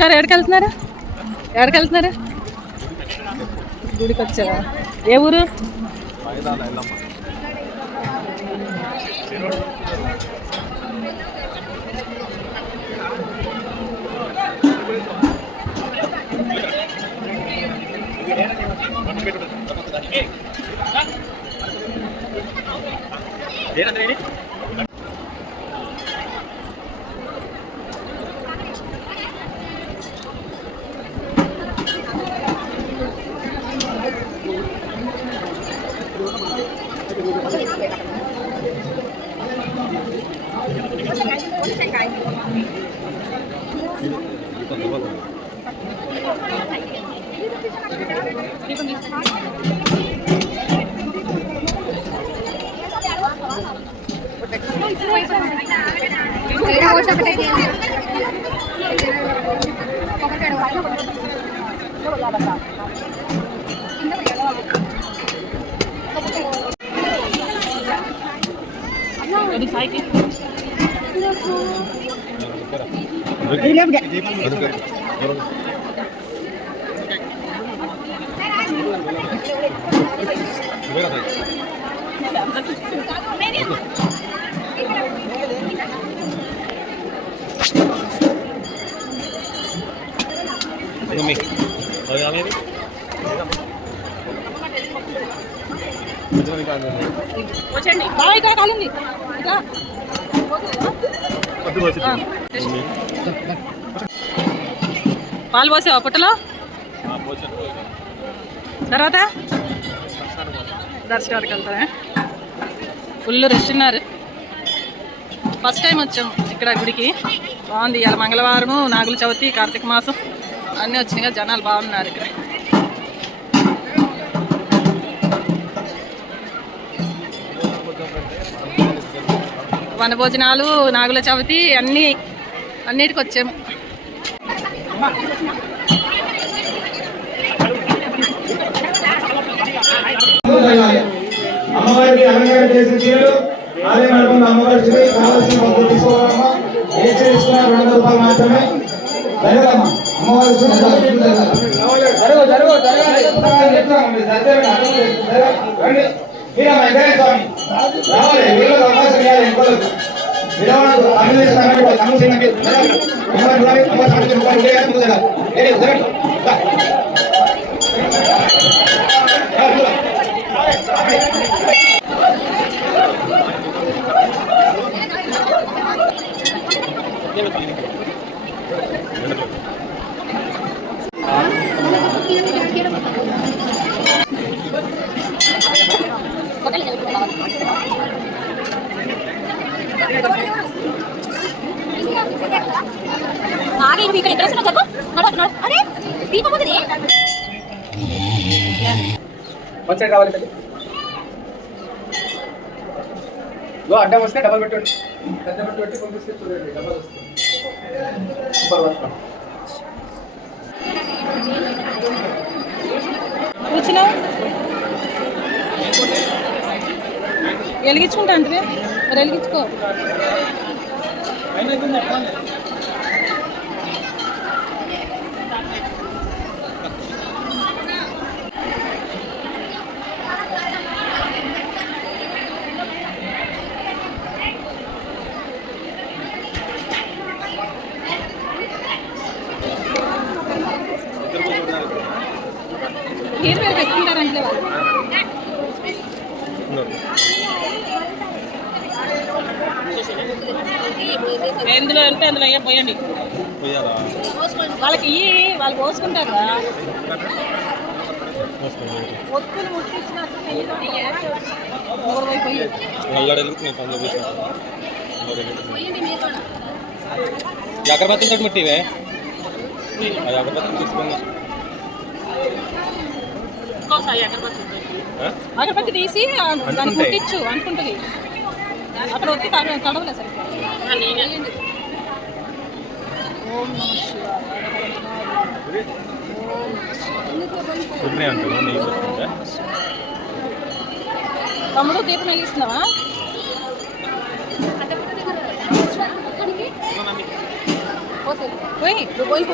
గారు ఎక్కడికి వెళ్తున్నారు ఎక్కడికి వెళ్తున్నారు గుడికి వచ్చారా ఏ ఊరు ఒకటి cycle Ini, oh yang ini. Macam ni kan? Macam ni. Baik kan kalau ni? Kita. పాలు పోసావా పుట్టలో? తర్వాత? దర్శనానికి వెళ్తారా ఫుల్ రష్ ఉన్నారు. ఫస్ట్ టైం వచ్చాం ఇక్కడ గుడికి. బాగుంది ఇవాళ మంగళవారము నాగుల చవితి కార్తీక మాసం. అన్నీ వచ్చినాయి జనాలు బాగున్నారు ఇక్కడ. వనభోజనాలు నాగుల చవితి అన్నీ అన్నిటికి వచ్చాము అమ్మవారికి అలంకారం చేసిన చీరలు ఆలయ మండపంలో అమ్మవారి చీర కావాల్సిన మొత్తం తీసుకోవాలమ్మా. ఏ చీర ఇస్తున్నా రెండు వందల రూపాయలు మాత్రమే. జరగదమ్మా. అమ్మవారి చీర జరుగు జరుగు. జరగాలి రండి. మీరమ్మా స్వామి. రావాలి. ಮುಡಾವಣಾದು ಆಮೇಲೆ ಕರ್ನಾಟಕ ನಮ್ಮ ಸೇನಾಗೆ ನಮ್ಮ ಗುಲಾಬಿ ನಮ್ಮ ಸಾಮಾಜಿಕ ರೂಪಾಯಿ ಉಳಿಯ ಮುಗಿದಾಗ ಏನೇ ಹೋಗಿ Thank you. ఆగే నువ్వు ఇక్కడ ఎక్కడ వస్తున్నావు చెప్పు? నడు నడు. అరే దీపం ఉంది వచ్చాడు కావాలి తల్లి. లో అడ్డం వస్తే డబల్ పెట్టండి పెద్ద పెట్టు పెట్టి పంపిస్తే చూడండి డబల్ వస్తుంది. సూపర్ వర్క్ కూర్చున్నావు? వెలిగించుకుంటా అంటే మరి వెలిగించుకో. హీరో పేరు పెట్టుకుంటారంటే వాళ్ళు. ఎందులో అంటే అందులో ఏం పోయండి. వాళ్ళకి వాళ్ళు పోసుకుంటారు తోటి ముట్టివే? అది అగరబత్తి తీసుకున్నా అగరబత్తి తీసి ముట్టించు అనుకుంటుంది. అక్కడ వచ్చి తడ తడవలే సరిగ్గా. ఓం నమః తమ్ముడు దీపం వెలిగిస్తున్నావా? పోయి నువ్వు పోయి